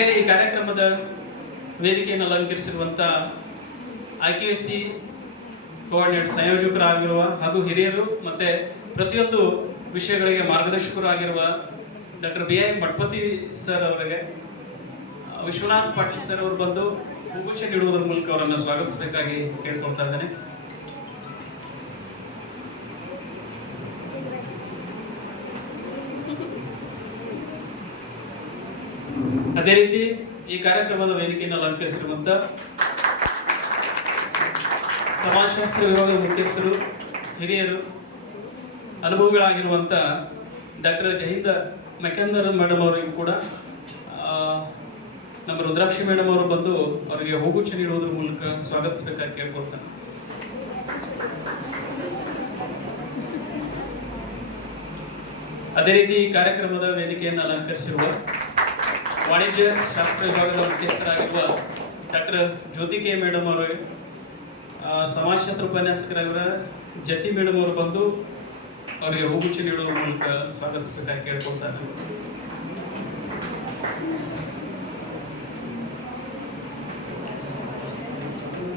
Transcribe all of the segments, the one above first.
ಹಾಗೆ ಈ ಕಾರ್ಯಕ್ರಮದ ವೇದಿಕೆಯನ್ನು ಅಲಂಕರಿಸಿರುವಂಥ ಐ ಕೆ ಸಿ ಕೋಆರ್ಡಿನೇಟ್ ಸಂಯೋಜಕರಾಗಿರುವ ಹಾಗೂ ಹಿರಿಯರು ಮತ್ತು ಪ್ರತಿಯೊಂದು ವಿಷಯಗಳಿಗೆ ಮಾರ್ಗದರ್ಶಕರಾಗಿರುವ doctor B I Mathapati sir ಅವರಿಗೆ, ವಿಶ್ವನಾಥ್ ಪಾಟೀಲ್ ಸರ್ ಅವರು ಬಂದು ಹೂಗುಚ್ಛ ನೀಡುವುದರ ಮೂಲಕ ಅವರನ್ನು ಸ್ವಾಗತಿಸಬೇಕಾಗಿ ಕೇಳ್ಕೊಳ್ತಾ ಇದ್ದೇನೆ. ಅದೇ ರೀತಿ ಈ ಕಾರ್ಯಕ್ರಮದ ವೇದಿಕೆಯನ್ನು ಅಲಂಕರಿಸಿರುವಂತ ಸಮಾಜಶಾಸ್ತ್ರ ವಿಭಾಗದ ಮುಖ್ಯಸ್ಥರು, ಹಿರಿಯರು, ಅನುಭವಿಗಳಾಗಿರುವಂತ ಡಾಕ್ಟರ್ ಜಹಿಂದ ಮೆಕಂದರ್ ಮೇಡಮ್ ಅವರಿಗೂ ಕೂಡ ನಮ್ಮ ರುದ್ರಾಕ್ಷಿ ಮೇಡಮ್ ಅವರು ಬಂದು ಅವರಿಗೆ ಹೂಗುಚ್ಛ ನೀಡುವುದರ ಮೂಲಕ ಸ್ವಾಗತಿಸಬೇಕಾಗಿ ಕೇಳ್ಕೊಳ್ತಾನೆ. ಅದೇ ರೀತಿ ಈ ಕಾರ್ಯಕ್ರಮದ ವೇದಿಕೆಯನ್ನು ಅಲಂಕರಿಸಿರುವ ವಾಣಿಜ್ಯ ಶಾಸ್ತ್ರ ವಿಭಾಗದ ಮುಖ್ಯಸ್ಥರಾಗಿರುವ ಡಾಕ್ಟರ್ ಜ್ಯೋತಿ ಕೆ ಮೇಡಮ್ ಅವರು ಸಮಾಜಶಾಸ್ತ್ರ ಉಪನ್ಯಾಸಕರಾಗಿರುವ ಜತಿ ಮೇಡಮ್ ಅವರು ಬಂದು ಅವರಿಗೆ ಹೂಗುಚ್ಚ ನೀಡುವ ಮೂಲಕ ಸ್ವಾಗತಿಸಬೇಕಾಗಿ ಕೇಳ್ಕೊಳ್ತಾರೆ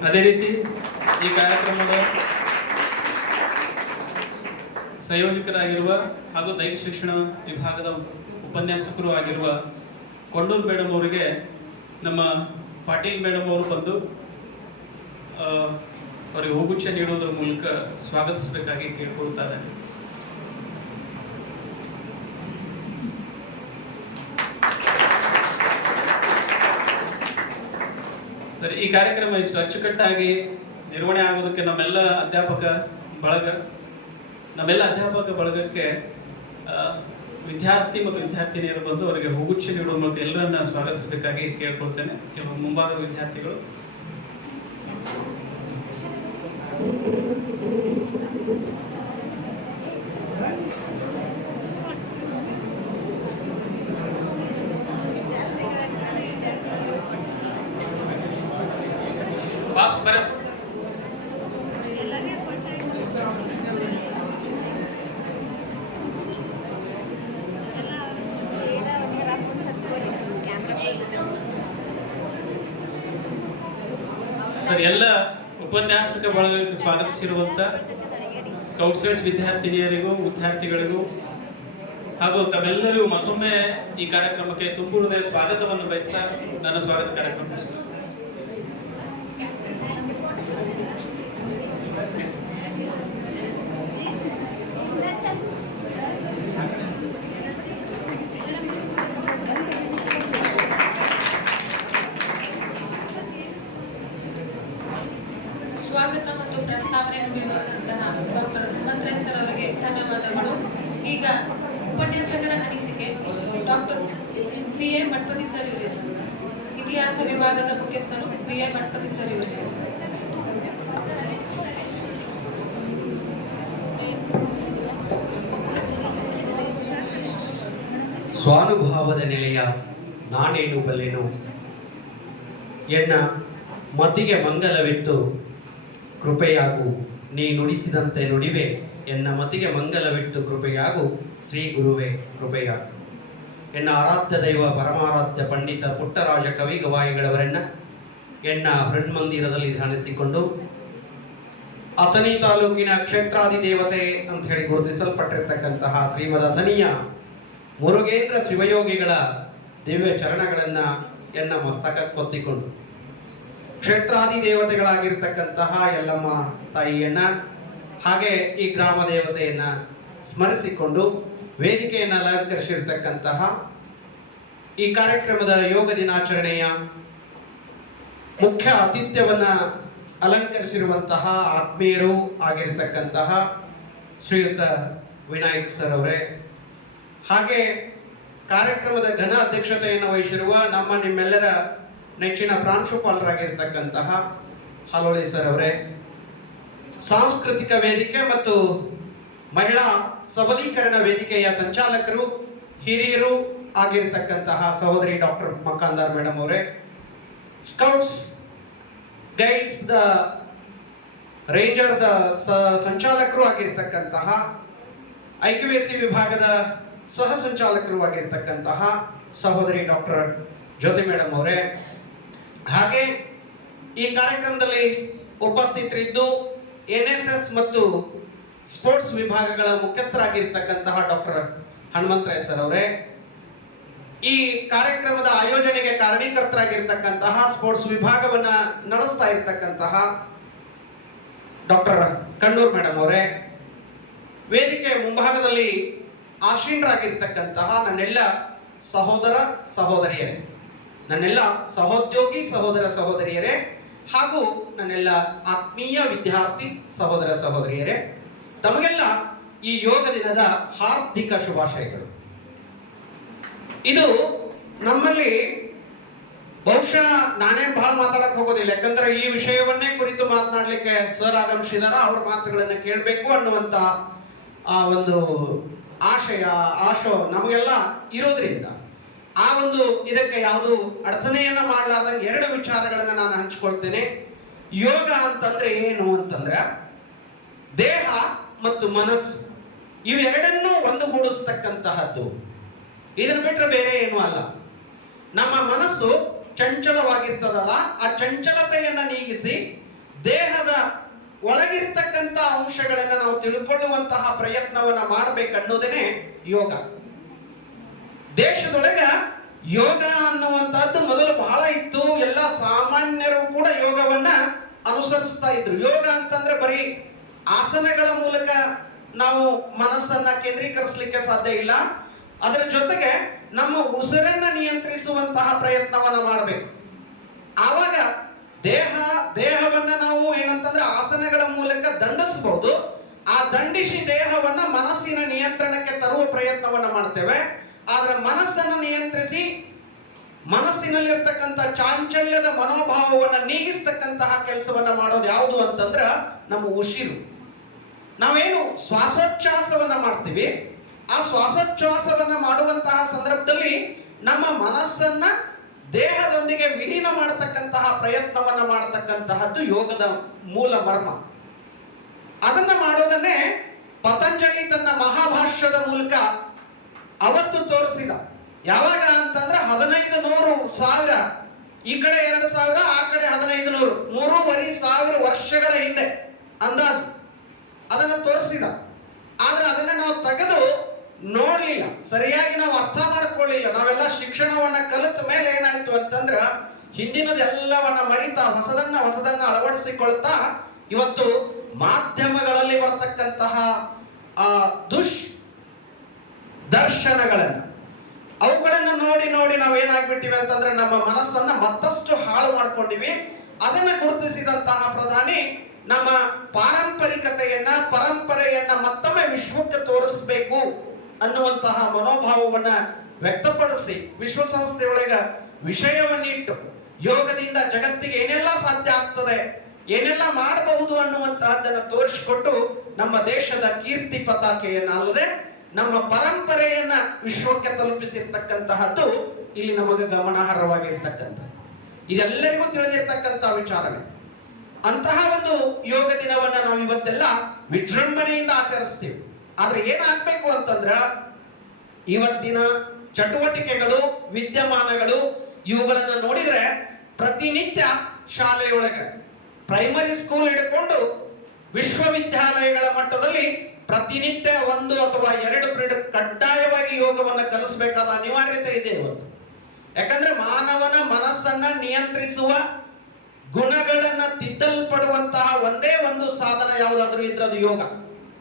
ಅದೇ ರೀತಿ ಈ ಕಾರ್ಯಕ್ರಮದ ಸಂಯೋಜಕರಾಗಿರುವ ಹಾಗೂ ದೈಹಿಕ ಶಿಕ್ಷಣ ವಿಭಾಗದ ಉಪನ್ಯಾಸಕರು ಆಗಿರುವ ಕೊಂಡೂರು ಮೇಡಮ್ ಅವರಿಗೆ ನಮ್ಮ ಪಾಟೀಲ್ ಮೇಡಮ್ ಅವರು ಬಂದು ಅವರಿಗೆ ಹೂಗುಚ್ಛ ನೀಡುವುದರ ಮೂಲಕ ಸ್ವಾಗತಿಸಬೇಕಾಗಿ ಕೇಳ್ಕೊಳ್ತಾ ಸರಿ, ಈ ಕಾರ್ಯಕ್ರಮ ಇಷ್ಟು ಅಚ್ಚುಕಟ್ಟಾಗಿ ನಿರ್ವಹಣೆ ಆಗೋದಕ್ಕೆ ನಮ್ಮೆಲ್ಲ ಅಧ್ಯಾಪಕ ಬಳಗ, ನಮ್ಮೆಲ್ಲ ಅಧ್ಯಾಪಕ ಬಳಗಕ್ಕೆ ವಿದ್ಯಾರ್ಥಿ ಮತ್ತು ವಿದ್ಯಾರ್ಥಿನಿಯರು ಬಂದು ಅವರಿಗೆ ಹೂಗುಚ್ಛ ನೀಡುವ ಮೂಲಕ ಎಲ್ಲರನ್ನ ಸ್ವಾಗತಿಸಬೇಕಾಗಿ ಕೇಳ್ಕೊಳ್ತೇನೆ. ಕೆಲವು ಮುಂಭಾಗದ ವಿದ್ಯಾರ್ಥಿಗಳು ಬರ ಸರ್ ಎಲ್ಲ ಉಪನ್ಯಾಸಕ ಬಳಗಕ್ಕೆ ಸ್ವಾಗತಿಸಿರುವಂತ ಸ್ಕೌಟ್ಸ್ ವಿದ್ಯಾರ್ಥಿನಿಯರಿಗೂ, ವಿದ್ಯಾರ್ಥಿಗಳಿಗೂ ಹಾಗೂ ತಮ್ಮೆಲ್ಲರಿಗೂ ಮತ್ತೊಮ್ಮೆ ಈ ಕಾರ್ಯಕ್ರಮಕ್ಕೆ ತುಂಬು ಸ್ವಾಗತವನ್ನು ಬಯಸ್ತಾ ನನ್ನ ಸ್ವಾಗತ ಕಾರ್ಯಕ್ರಮ ಮುಗಿಸ್ತೇನೆ. ಸ್ವಾಗತ ಮತ್ತು ಪ್ರಸ್ತಾವನೆ ನುಡಿರುವಂತಹ ಡಾಕ್ಟರ್ ಮಂತ್ರೇಶ್ ಸರ್ ಅವರಿಗೆ ಧನ್ಯವಾದಗಳು ಈಗ ಉಪನ್ಯಾಸಕರ ಅನಿಸಿಕೆ, doctor B A Mathapati sir ಇವರಿಗೆ ಇತಿಹಾಸ ವಿಭಾಗದ ಮುಖ್ಯಸ್ಥರು ಬಿ ಎ ಮಠಪತಿ ಸರ್ ಇವರಿಗೆ ಸ್ವಾನುಭಾವದ ನೆಲೆಯ ನಾನೇನು ಬಲ್ಲೆನು? ಎನ್ನ ಮತಿಗೆ ಮಂಗಲವಿತ್ತು, ಕೃಪೆಯಾಗು ನೀ ನುಡಿಸಿದಂತೆ ನುಡಿವೆ. ಎನ್ನ ಮತಿಗೆ ಮಂಗಲವಿಟ್ಟು ಕೃಪೆಯಾಗು ಶ್ರೀ ಗುರುವೇ ಕೃಪೆಯಾಗು ಎನ್ನ ಆರಾಧ್ಯ ದೈವ ಪರಮಾರಾಧ್ಯ ಪಂಡಿತ ಪುಟ್ಟರಾಜ ಕವಿ ಗವಾಯಿಗಳವರನ್ನ ಎನ್ನ ಮಂದಿರದಲ್ಲಿ ಧ್ಯಾನಿಸಿಕೊಂಡು ಅಥನಿ ತಾಲೂಕಿನ ಕ್ಷೇತ್ರಾದಿ ದೇವತೆ ಅಂತ ಹೇಳಿ ಗುರುತಿಸಲ್ಪಟ್ಟಿರ್ತಕ್ಕಂತಹ ಶ್ರೀಮದ್ ಅಥನಿಯ ಮುರುಗೇಂದ್ರ ಶಿವಯೋಗಿಗಳ ದಿವ್ಯ ಚರಣಗಳನ್ನ ಎನ್ನ ಮಸ್ತಕಕ್ಕೆ ಕೊತ್ತಿಕೊಂಡು ಕ್ಷೇತ್ರಾದಿ ದೇವತೆಗಳಾಗಿರ್ತಕ್ಕಂತಹ ಎಲ್ಲಮ್ಮ ತಾಯಿಯನ್ನ ಹಾಗೆ ಈ ಗ್ರಾಮ ದೇವತೆಯನ್ನ ಸ್ಮರಿಸಿಕೊಂಡು ವೇದಿಕೆಯನ್ನು ಅಲಂಕರಿಸಿರ್ತಕ್ಕಂತಹ ಈ ಕಾರ್ಯಕ್ರಮದ ಯೋಗ ದಿನಾಚರಣೆಯ ಮುಖ್ಯ ಆತಿಥ್ಯವನ್ನು ಅಲಂಕರಿಸಿರುವಂತಹ ಆತ್ಮೀಯರು ಆಗಿರತಕ್ಕಂತಹ ಶ್ರೀಯುತ ವಿನಾಯಕ್ ಸರ್ ಅವರೇ. ಹಾಗೆ ಕಾರ್ಯಕ್ರಮದ ಘನ ಅಧ್ಯಕ್ಷತೆಯನ್ನು ವಹಿಸಿರುವ ನಮ್ಮ ನಿಮ್ಮೆಲ್ಲರ ನೆಚ್ಚಿನ ಪ್ರಾಂಶುಪಾಲರಾಗಿರ್ತಕ್ಕಂತಹ ಹಾಲೋಳಿ ಸರ್ ಅವರೇ. ಸಾಂಸ್ಕೃತಿಕ ವೇದಿಕೆ ಮತ್ತು ಮಹಿಳಾ ಸಬಲೀಕರಣ ವೇದಿಕೆಯ ಸಂಚಾಲಕರು, ಹಿರಿಯರು ಆಗಿರ್ತಕ್ಕಂತಹ ಸಹೋದರಿ ಡಾಕ್ಟರ್ ಮಕಾಂದಾರ್ ಮೇಡಮ್ ಅವರೇ. Scouts guides the ranger the ಸಂಚಾಲಕರು ಆಗಿರ್ತಕ್ಕಂತಹ ಐಕ್ಯವೇಸಿ ವಿಭಾಗದ ಸಹ ಸಂಚಾಲಕರು ಆಗಿರ್ತಕ್ಕಂತಹ ಸಹೋದರಿ ಡಾಕ್ಟರ್ ಜ್ಯೋತಿ ಮೇಡಮ್ ಅವರೇ. ಹಾಗೆ ಈ ಕಾರ್ಯಕ್ರಮದಲ್ಲಿ ಉಪಸ್ಥಿತರಿದ್ದು ಎನ್ ಎಸ್ ಎಸ್ ಮತ್ತು ಸ್ಪೋರ್ಟ್ಸ್ ವಿಭಾಗಗಳ ಮುಖ್ಯಸ್ಥರಾಗಿರ್ತಕ್ಕಂತಹ ಡಾಕ್ಟರ್ ಹನುಮಂತರಾಯ್ ಸರ್ ಅವರೇ, ಈ ಕಾರ್ಯಕ್ರಮದ ಆಯೋಜನೆಗೆ ಕಾರಣೀಕರ್ತರಾಗಿರ್ತಕ್ಕಂತಹ ಸ್ಪೋರ್ಟ್ಸ್ ವಿಭಾಗವನ್ನ ನಡೆಸ್ತಾ ಇರ್ತಕ್ಕಂತಹ ಡಾಕ್ಟರ್ ಕಣ್ಣೂರ್ ಮೇಡಮ್ ಅವರೇ, ವೇದಿಕೆ ಮುಂಭಾಗದಲ್ಲಿ ಆಶೀನರಾಗಿರ್ತಕ್ಕಂತಹ ನನ್ನೆಲ್ಲ ಸಹೋದರ ಸಹೋದರಿಯರೇ, ನನ್ನೆಲ್ಲ ಸಹೋದ್ಯೋಗಿ ಸಹೋದರ ಸಹೋದರಿಯರೇ ಹಾಗೂ ನನ್ನೆಲ್ಲ ಆತ್ಮೀಯ ವಿದ್ಯಾರ್ಥಿ ಸಹೋದರ ಸಹೋದರಿಯರೇ, ತಮಗೆಲ್ಲ ಈ ಯೋಗ ದಿನದ ಹಾರ್ದಿಕ ಶುಭಾಶಯಗಳು. ಇದು ನಮ್ಮಲ್ಲಿ ಬಹುಶಃ ನಾನೇ ಬಹಳ ಮಾತಾಡಕ್ ಹೋಗೋದಿಲ್ಲ, ಯಾಕಂದ್ರೆ ಈ ವಿಷಯವನ್ನೇ ಕುರಿತು ಮಾತನಾಡಲಿಕ್ಕೆ ಸರ್ ಆಗಮಿಸಿದಾರ ಅವ್ರ ಮಾತುಗಳನ್ನು ಕೇಳಬೇಕು ಅನ್ನುವಂತ ಆ ಒಂದು ಆಶಯ, ಆಶೋ ನಮಗೆಲ್ಲ ಇರೋದ್ರಿಂದ. ಆ ಒಂದು ಇದಕ್ಕೆ ಯಾವುದು ಅಡಚಣೆಯನ್ನ ಮಾಡಲಾರ್ದಂಗೆ ಎರಡು ವಿಚಾರಗಳನ್ನು ನಾನು ಹಂಚಿಕೊಳ್ತೇನೆ. ಯೋಗ ಅಂತಂದ್ರೆ ಏನು ಅಂತಂದ್ರೆ ದೇಹ ಮತ್ತು ಮನಸ್ಸು ಇವೆರಡನ್ನೂ ಒಂದುಗೂಡಿಸ್ತಕ್ಕಂತಹದ್ದು. ಇದನ್ನ ಬಿಟ್ಟರೆ ಬೇರೆ ಏನೂ ಅಲ್ಲ. ನಮ್ಮ ಮನಸ್ಸು ಚಂಚಲವಾಗಿರ್ತದಲ್ಲ, ಆ ಚಂಚಲತೆಯನ್ನ ನೀಗಿಸಿ ದೇಹದ ಒಳಗಿರ್ತಕ್ಕಂಥ ಅಂಶಗಳನ್ನ ನಾವು ತಿಳ್ಕೊಳ್ಳುವಂತಹ ಪ್ರಯತ್ನವನ್ನ ಮಾಡಬೇಕನ್ನೋದೇನೆ ಯೋಗ. ದೇಶದೊಳಗ ಯೋಗ ಅನ್ನುವಂಥದ್ದು ಮೊದಲು ಬಹಳ ಇತ್ತು. ಎಲ್ಲ ಸಾಮಾನ್ಯರು ಕೂಡ ಯೋಗವನ್ನ ಅನುಸರಿಸ್ತಾ ಇದ್ರು. ಯೋಗ ಅಂತಂದ್ರೆ ಬರೀ ಆಸನಗಳ ಮೂಲಕ ನಾವು ಮನಸ್ಸನ್ನ ಕೇಂದ್ರೀಕರಿಸಲಿಕ್ಕೆ ಸಾಧ್ಯ ಇಲ್ಲ. ಅದರ ಜೊತೆಗೆ ನಮ್ಮ ಉಸಿರನ್ನ ನಿಯಂತ್ರಿಸುವಂತಹ ಪ್ರಯತ್ನವನ್ನ ಮಾಡಬೇಕು. ಆವಾಗ ದೇಹ, ದೇಹವನ್ನ ನಾವು ಏನಂತಂದ್ರೆ ಆಸನಗಳ ಮೂಲಕ ದಂಡಿಸಬಹುದು ಆ ದಂಡಿಸಿ ದೇಹವನ್ನ ಮನಸ್ಸಿನ ನಿಯಂತ್ರಣಕ್ಕೆ ತರುವ ಪ್ರಯತ್ನವನ್ನ ಮಾಡ್ತೇವೆ. ಆದ್ರೆ ಮನಸ್ಸನ್ನು ನಿಯಂತ್ರಿಸಿ ಮನಸ್ಸಿನಲ್ಲಿರ್ತಕ್ಕಂಥ ಚಾಂಚಲ್ಯದ ಮನೋಭಾವವನ್ನು ನೀಗಿಸ್ತಕ್ಕಂತಹ ಕೆಲಸವನ್ನ ಮಾಡೋದು ಯಾವುದು ಅಂತಂದ್ರೆ ನಮ್ಮ ಉಸಿರು. ನಾವೇನು ಶ್ವಾಸೋಚ್ಛ್ವಾಸವನ್ನು ಮಾಡ್ತೀವಿ. ಆ ಶ್ವಾಸೋಚ್ಛ್ವಾಸವನ್ನು ಮಾಡುವಂತಹ ಸಂದರ್ಭದಲ್ಲಿ ನಮ್ಮ ಮನಸ್ಸನ್ನ ದೇಹದೊಂದಿಗೆ ವಿಲೀನ ಮಾಡತಕ್ಕಂತಹ ಪ್ರಯತ್ನವನ್ನ ಮಾಡತಕ್ಕಂತಹದ್ದು ಯೋಗದ ಮೂಲ ಮರ್ಮ. ಅದನ್ನ ಮಾಡೋದನ್ನೇ ಪತಂಜಲಿ ತನ್ನ ಮಹಾಭಾಷ್ಯದ ಮೂಲಕ ಅವತ್ತು ತೋರಿಸಿದ. ಯಾವಾಗ ಅಂತಂದ್ರೆ ಹದಿನೈದು ನೂರು ಸಾವಿರ. ಈ ಕಡೆ ಎರಡು ಸಾವಿರ, ಆ ಕಡೆ ಹದಿನೈದು ನೂರು ಮೂರುವರೆ ಸಾವಿರ ವರ್ಷಗಳ ಹಿಂದೆ ಅಂದಾಜು. ಅದನ್ನು ತೋರಿಸಿದ. ಆದ್ರೆ ಅದನ್ನ ನಾವು ತೆಗೆದು ನೋಡ್ಲಿಲ್ಲ. ಸರಿಯಾಗಿ ನಾವು ಅರ್ಥ ಮಾಡ್ಕೊಳ್ಳಿಲ್ಲ. ನಾವೆಲ್ಲ ಶಿಕ್ಷಣವನ್ನ ಕಲಿತ ಮೇಲೆ ಏನಾಯ್ತು ಅಂತಂದ್ರ ಹಿಂದಿನದೆಲ್ಲವನ್ನ ಮರಿತಾ ಹೊಸದನ್ನ ಹೊಸದನ್ನ ಅಳವಡಿಸಿಕೊಳ್ತಾ ಇವತ್ತು ಮಾಧ್ಯಮಗಳಲ್ಲಿ ಬರ್ತಕ್ಕಂತಹ, ಆ, ದುಷ್ ದರ್ಶನಗಳನ್ನ. ಅವುಗಳನ್ನು ನೋಡಿ ನೋಡಿ ನಾವು ಏನಾಗ್ಬಿಟ್ಟಿವಿ ಅಂತಂದ್ರೆ ನಮ್ಮ ಮನಸ್ಸನ್ನ ಮತ್ತಷ್ಟು ಹಾಳು ಮಾಡ್ಕೊಂಡಿವಿ. ಅದನ್ನ ಗುರುತಿಸಿದಂತಹ ಪ್ರಧಾನಿ ನಮ್ಮ ಪಾರಂಪರಿಕತೆಯನ್ನ, ಪರಂಪರೆಯನ್ನ ಮತ್ತೊಮ್ಮೆ ವಿಶ್ವಕ್ಕೆ ತೋರಿಸಬೇಕು ಅನ್ನುವಂತಹ ಮನೋಭಾವವನ್ನ ವ್ಯಕ್ತಪಡಿಸಿ ವಿಶ್ವಸಂಸ್ಥೆಯೊಳಗ ವಿಷಯವನ್ನಿಟ್ಟು ಯೋಗದಿಂದ ಜಗತ್ತಿಗೆ ಏನೆಲ್ಲ ಸಾಧ್ಯ ಆಗ್ತದೆ, ಏನೆಲ್ಲ ಮಾಡಬಹುದು ಅನ್ನುವಂತಹದ್ದನ್ನು ತೋರಿಸಿಕೊಟ್ಟು ನಮ್ಮ ದೇಶದ ಕೀರ್ತಿ ಪತಾಕೆಯನ್ನ ಅಲ್ಲದೆ ನಮ್ಮ ಪರಂಪರೆಯನ್ನ ವಿಶ್ವಕ್ಕೆ ತಲುಪಿಸಿರ್ತಕ್ಕಂತಹದ್ದು ಇಲ್ಲಿ ನಮಗೆ ಗಮನಾರ್ಹವಾಗಿರ್ತಕ್ಕಂಥದ್ದು. ಇದೆಲ್ಲರಿಗೂ ತಿಳಿದಿರ್ತಕ್ಕಂತಹ ವಿಚಾರವೇ ಅಂತಹ ಒಂದು ಯೋಗ ದಿನವನ್ನ ನಾವು ಇವತ್ತೆಲ್ಲ ವಿಜೃಂಭಣೆಯಿಂದ ಆಚರಿಸ್ತೀವಿ. ಆದ್ರೆ ಏನಾಗ್ಬೇಕು ಅಂತಂದ್ರ, ಇವತ್ತಿನ ಚಟುವಟಿಕೆಗಳು, ವಿದ್ಯಮಾನಗಳು, ಇವುಗಳನ್ನ ನೋಡಿದ್ರೆ ಪ್ರತಿನಿತ್ಯ ಶಾಲೆಯೊಳಗೆ ಪ್ರೈಮರಿ ಸ್ಕೂಲ್ ಹಿಡ್ಕೊಂಡು ವಿಶ್ವವಿದ್ಯಾಲಯಗಳ ಮಟ್ಟದಲ್ಲಿ ಪ್ರತಿನಿತ್ಯ ಒಂದು ಅಥವಾ ಎರಡು ಪ್ರೀಡ್ ಕಡ್ಡಾಯವಾಗಿ ಯೋಗವನ್ನು ಕಲಿಸಬೇಕಾದ ಅನಿವಾರ್ಯತೆ ಇದೆ ಇವತ್ತು. ಯಾಕಂದ್ರೆ ಮಾನವನ ಮನಸ್ಸನ್ನ ನಿಯಂತ್ರಿಸುವ ಗುಣಗಳನ್ನ ತಿದ್ದಲ್ಪಡುವಂತಹ ಒಂದೇ ಒಂದು ಸಾಧನ ಯಾವುದಾದ್ರೂ ಇದ್ರೆ ಅದು ಯೋಗ.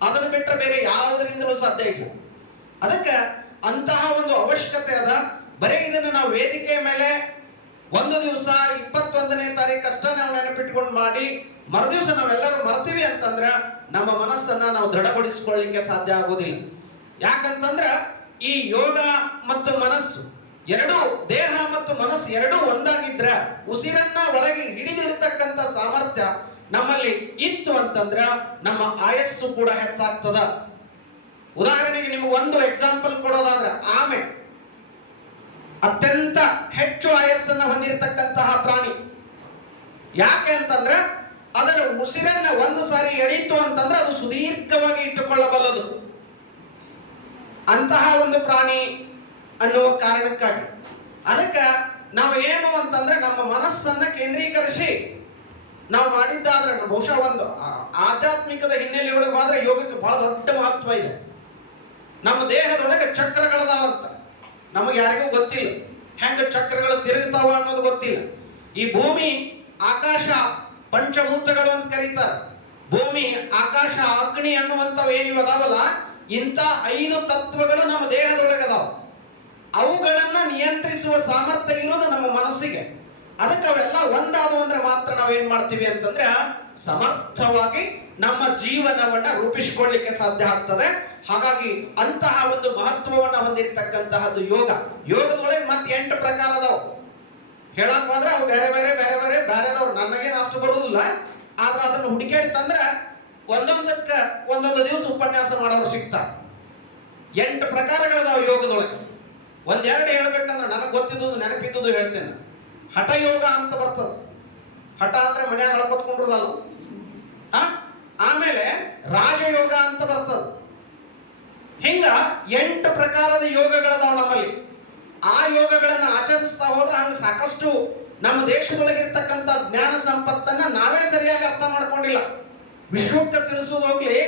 ಅದನ್ನು ಬಿಟ್ಟರೆ ಬೇರೆ ಯಾವುದರಿಂದಲೂ ಸಾಧ್ಯ ಇಲ್ಲ. ಅದಕ್ಕೆ ಅಂತಹ ಒಂದು ಅವಶ್ಯಕತೆ ಅದ. ಬರೀ ಇದನ್ನು ನಾವು ವೇದಿಕೆ ಮೇಲೆ ಒಂದು ದಿವಸ ಇಪ್ಪತ್ತೊಂದನೇ ತಾರೀಕು ಅಷ್ಟೇ ನಾವು ನೆನಪಿಟ್ಕೊಂಡು ಮಾಡಿ, ಮರುದಿವಸ ನಾವೆಲ್ಲರೂ ಮರ್ತೀವಿ ಅಂತಂದ್ರೆ ನಮ್ಮ ಮನಸ್ಸನ್ನ ನಾವು ದೃಢಗೊಳಿಸಿಕೊಳ್ಳಿಕ್ಕೆ ಸಾಧ್ಯ ಆಗೋದಿಲ್ಲ. ಯಾಕಂತಂದ್ರೆ ಈ ಯೋಗ ಮತ್ತು ಮನಸ್ಸು ಎರಡು, ದೇಹ ಮತ್ತು ಮನಸ್ಸು ಎರಡೂ ಒಂದಾಗಿದ್ರೆ ಉಸಿರನ್ನ ಒಳಗೆ ಹಿಡಿದಿಡ್ತಕ್ಕಂಥ ಸಾಮರ್ಥ್ಯ ನಮ್ಮಲ್ಲಿ ಇತ್ತು ಅಂತಂದ್ರೆ ನಮ್ಮ ಆಯಸ್ಸು ಕೂಡ ಹೆಚ್ಚಾಗ್ತದ. ಉದಾಹರಣೆಗೆ ನಿಮಗೆ ಒಂದು ಎಕ್ಸಾಂಪಲ್ ಕೊಡೋದಾದ್ರೆ, ಆಮೆ. ಅತ್ಯಂತ ಹೆಚ್ಚು ಆಯಸ್ಸನ್ನು ಹೊಂದಿರತಕ್ಕಂತಹ ಪ್ರಾಣಿ. ಯಾಕೆ ಅಂತಂದ್ರೆ ಅದರ ಉಸಿರನ್ನ ಒಂದು ಸಾರಿ ಎಳೀತು ಅಂತಂದ್ರೆ ಅದು ಸುದೀರ್ಘವಾಗಿ ಇಟ್ಟುಕೊಳ್ಳಬಲ್ಲದು. ಅಂತಹ ಒಂದು ಪ್ರಾಣಿ ಅನ್ನುವ ಕಾರಣಕ್ಕಾಗಿ. ಅದಕ್ಕೆ ನಾವು ಏನು ಅಂತಂದ್ರೆ ನಮ್ಮ ಮನಸ್ಸನ್ನ ಕೇಂದ್ರೀಕರಿಸಿ. ನಾವು ಮಾಡಿದ್ದಾದ್ರೆ ಬಹುಶಃ ಒಂದು ಆಧ್ಯಾತ್ಮಿಕದ ಹಿನ್ನೆಲೆಯೊಳಗೆ ಹೋದ್ರೆ ಯೋಗಕ್ಕೆ ಬಹಳ ದೊಡ್ಡ ಮಹತ್ವ ಇದೆ. ನಮ್ಮ ದೇಹದೊಳಗೆ ಚಕ್ರಗಳದಾವಂತ. ನಮಗೆ ಯಾರಿಗೂ ಗೊತ್ತಿಲ್ಲ. ಹೆಂಗ ಚಕ್ರಗಳು ತಿರುಗ್ತಾವ ಅನ್ನೋದು ಗೊತ್ತಿಲ್ಲ. ಈ ಭೂಮಿ ಆಕಾಶ ಪಂಚಭೂತಗಳು ಅಂತ ಕರೀತಾರೆ. ಭೂಮಿ, ಆಕಾಶ, ಅಗ್ನಿ ಅನ್ನುವಂಥವು ಏನಿವೆ ಅದಾವಲ್ಲ, ಇಂಥ ಐದು ತತ್ವಗಳು ನಮ್ಮ ದೇಹದೊಳಗದಾವ ಅವುಗಳನ್ನ ನಿಯಂತ್ರಿಸುವ ಸಾಮರ್ಥ್ಯ ಇರೋದು ನಮ್ಮ ಮನಸ್ಸಿಗೆ. ಅದಕ್ಕೆ ಅವೆಲ್ಲ ಒಂದಾದವು ಅಂದ್ರೆ ಮಾತ್ರ ನಾವು ಏನ್ ಮಾಡ್ತೀವಿ ಅಂತಂದ್ರೆ ಸಮರ್ಥವಾಗಿ ನಮ್ಮ ಜೀವನವನ್ನ ರೂಪಿಸಿಕೊಳ್ಳಿಕ್ಕೆ ಸಾಧ್ಯ ಆಗ್ತದೆ. ಹಾಗಾಗಿ ಅಂತಹ ಒಂದು ಮಹತ್ವವನ್ನ ಹೊಂದಿರತಕ್ಕಂತಹದ್ದು ಯೋಗ. ಯೋಗದೊಳಗೆ ಮತ್ತೆ ಎಂಟು ಪ್ರಕಾರ ಅದಾವ. ಹೇಳಕ್ ಹೋದ್ರೆ ಅವು ಬೇರೆ ಬೇರೆ ಬೇರೆ ಬೇರೆ ಬೇರೆದವ್ರು ನನಗೇನು ಅಷ್ಟು ಬರುವುದಿಲ್ಲ ಆದ್ರೆ ಅದನ್ನು ಹುಡುಕೇಡ್ ತಂದ್ರೆ ಒಂದೊಂದಕ್ಕ ಒಂದೊಂದು ದಿವಸ ಉಪನ್ಯಾಸ ಮಾಡೋರು ಸಿಗ್ತಾರೆ. ಎಂಟು ಪ್ರಕಾರಗಳದಾವ ಯೋಗದೊಳಗೆ. ಒಂದೆರಡು ಹೇಳ್ಬೇಕಂದ್ರೆ ನನಗೆ ಗೊತ್ತಿದ್ದು ನೆನಪಿದ್ದು ಹೇಳ್ತೇನೆ. ಹಠಯೋಗ ಅಂತ ಬರ್ತದೆ. ಹಠ ಅಂದ್ರೆ ಮನ್ಯಾಗ ಹಳ್ಕೊತ್ಕೊಂಡಿರೋದಲ್ಲ? ಆಮೇಲೆ ರಾಜಯೋಗ ಅಂತ ಬರ್ತದೆ. ಹಿಂಗ ಎಂಟು ಪ್ರಕಾರದ ಯೋಗಗಳದಾವ ನಮ್ಮಲ್ಲಿ. ಆ ಯೋಗಗಳನ್ನು ಆಚರಿಸ್ತಾ ಹೋದ್ರೆ ಹಂಗೆ ಸಾಕಷ್ಟು ನಮ್ಮ ದೇಶದೊಳಗಿರ್ತಕ್ಕಂಥ ಜ್ಞಾನ ಸಂಪತ್ತನ್ನ ನಾವೇ ಸರಿಯಾಗಿ ಅರ್ಥ ಮಾಡ್ಕೊಂಡಿಲ್ಲ. ವಿಶ್ವಕ್ಕೆ ತಿಳಿಸೋದು ಹೋಗ್ಲಿ,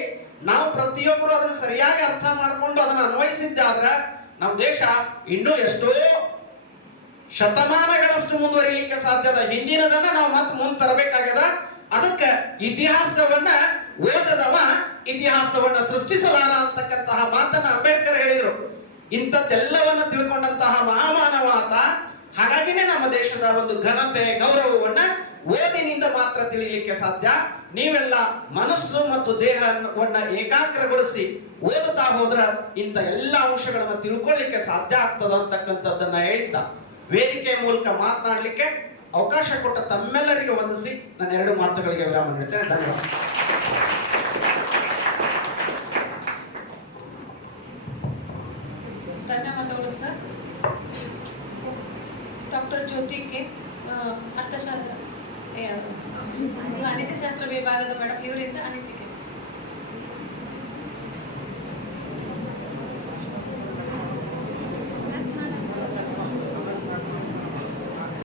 ನಾವು ಪ್ರತಿಯೊಬ್ಬರು ಅದನ್ನು ಸರಿಯಾಗಿ ಅರ್ಥ ಮಾಡಿಕೊಂಡು ಅದನ್ನ ಅನ್ವಯಿಸಿದ್ದಾದ್ರೆ ನಮ್ಮ ದೇಶ ಇನ್ನೂ ಎಷ್ಟೋ ಶತಮಾನಗಳಷ್ಟು ಮುಂದುವರಿಲಿಕ್ಕೆ ಸಾಧ್ಯದ ಹಿಂದಿನದನ್ನ ನಾವು ಮತ್ತೆ ಮುಂದೆ ತರಬೇಕಾಗ್ಯದ. ಅದಕ್ಕೆ ಇತಿಹಾಸವನ್ನ ಓದದವ ಇತಿಹಾಸವನ್ನ ಸೃಷ್ಟಿಸಲಾರ ಅಂತಕ್ಕಂತಹ ಮಾತನ್ನ ಅಂಬೇಡ್ಕರ್ ಹೇಳಿದರು. ಇಂಥದ್ದೆಲ್ಲವನ್ನ ತಿಳ್ಕೊಂಡಂತಹ ಮಹಾಮಾನವ ಆತ. ಹಾಗಾಗಿನೇ ನಮ್ಮ ದೇಶದ ಒಂದು ಘನತೆ, ಗೌರವವನ್ನ ಓದಿನಿಂದ ಮಾತ್ರ ತಿಳಿಯಲಿಕ್ಕೆ ಸಾಧ್ಯ. ನೀವೆಲ್ಲ ಮನಸ್ಸು ಮತ್ತು ದೇಹವನ್ನ ಏಕಾಗ್ರಗೊಳಿಸಿ ಓದುತ್ತಾ ಹೋದ್ರ ಇಂಥ ಎಲ್ಲ ಅಂಶಗಳನ್ನ ತಿಳ್ಕೊಳ್ಳಿಕ್ಕೆ ಸಾಧ್ಯ ಆಗ್ತದ ಅಂತಕ್ಕಂಥದ್ದನ್ನ ಹೇಳಿದ್ದ. ವೇದಿಕೆ ಮೂಲಕ ಮಾತನಾಡಲಿಕ್ಕೆ ಅವಕಾಶ ಕೊಟ್ಟ ತಮ್ಮೆಲ್ಲರಿಗೆ ವಂದಿಸಿ ನಾನು ಎರಡು ಮಾತುಗಳಿಗೆ ವಿರಾಮ ನೀಡುತ್ತೇನೆ. ಧನ್ಯವಾದ. ಧನ್ಯವಾದಗಳು ಸರ್. ಡಾಕ್ಟರ್ ಜ್ಯೋತಿಗೆ ಆ, ಅರ್ಥಶಾಸ್ತ್ರ ಏ, ವಾಣಿಜ್ಯಶಾಸ್ತ್ರ ವಿಭಾಗದ ಮೇಡಮ್ ಇವರಿಂದ ಅನಿಸಿಕೆ.